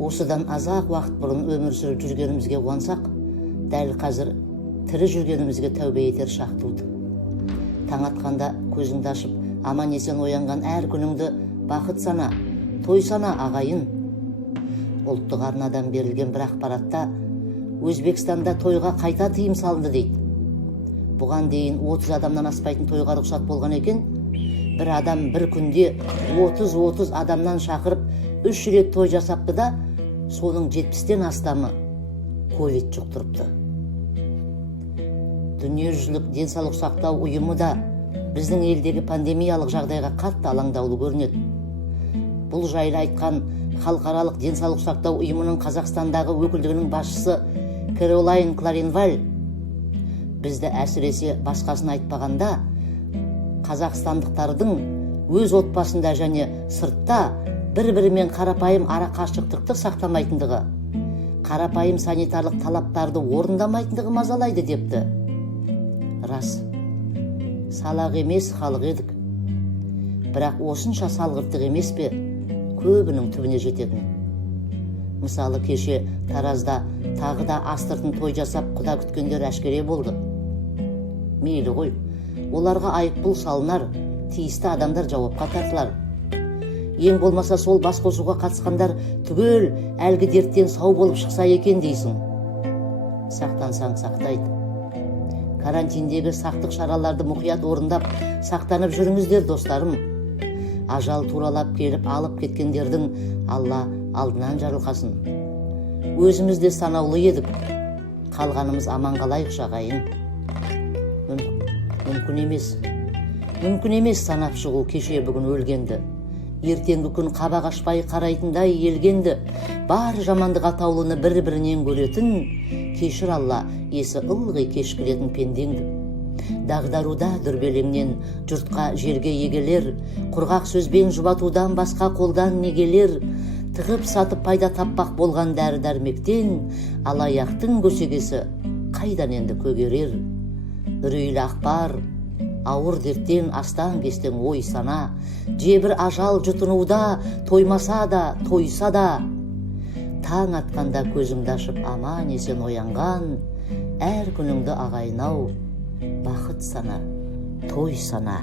Осыдан азақ уақыт бұрын өмір сүріп жүргенімізге қуансақ, дәл қазір тірі жүргенімізге тәубе етер шақ туды. Таң атқанда көзіңді ашып, аман-есен оянған әр күніңді бақыт сана, той сана ағайын. Ұлттық арнадан берілген бір ақпаратта Өзбекстанда тойға қайта тыйым салынды дейді. Бұған дейін 30 адамнан аспайтын тойға рұқсат болған екен, бір адам бір күнде 30 адамнан шақырып 3 рет той жасапты да, соның 70-тен астамы ковид жұқтырыпты. Дүниежүзілік денсаулық сақтау ұйымы да біздің елдегі пандемиялық жағдайға қатты алаңдаулы көрінеді. Бұл жайлы айтқан халықаралық денсаулық сақтау ұйымының Қазақстандағы өкілдігінің басшысы Кларинваль бізді әсіресе басқасын айтпағанда қазақстандықтардың өз отбасында және сыртта бір-бірімен қарапайым ара қашықтықты сақтамайтындығы, қарапайым санитарлық талаптарды орындамайтындығы мазалайды депті. Рас, салақ емес халық едік. Бірақ осынша салғырттық емес пе көбінің түбіне жететін. Мысалы, кеше Таразда тағы да астыртын той жасап құда күткендер әшкере болды. Мейлі ғой, оларға айыппұл салынар, тиісті адамдар жауапқа тартылар. Ең болмаса сол басқосуға қатысқандар түгел әлгі дерттен сау болып шықса екен дейсің. Сақтансаң сақтайды. Карантиндегі сақтық шараларды мұқият орындап, сақтанып жүріңіздер, достарым. Ажал туралап келіп алып кеткендердің Алла алдынан жарылқасын. Өзімізде санаулы едік, қалғанымыз аман қалайық ағайын. Мүмкін емес санап шығу кеше-бүгін өлгенді. Ертеңгі күн қабақ ашпай қарайтындай елгенді. Бар жамандық атаулыны бір-бірінен көретін. Кешір Алла, есі ылғи кіретін пендеңді. Дағдаруда дүрбелеңнен жұртқа жерге егелер. Құрғақ сөзбен жұбатудан басқа қолдан негелер. Тығып сатып пайда таппақ болған дәрі-дәрмектен алаяқтың көсегесі қайдан енді көгерер. Үрейлі ақпар, ауыр дерттен астаң-кестең ой-сана, жебір ажал жұтынуда, тоймаса да, тойса да. Таң атқанда көзіңді ашып аман-есен оянған, әр күніңді ағайын-ау, бақыт сана, той сана.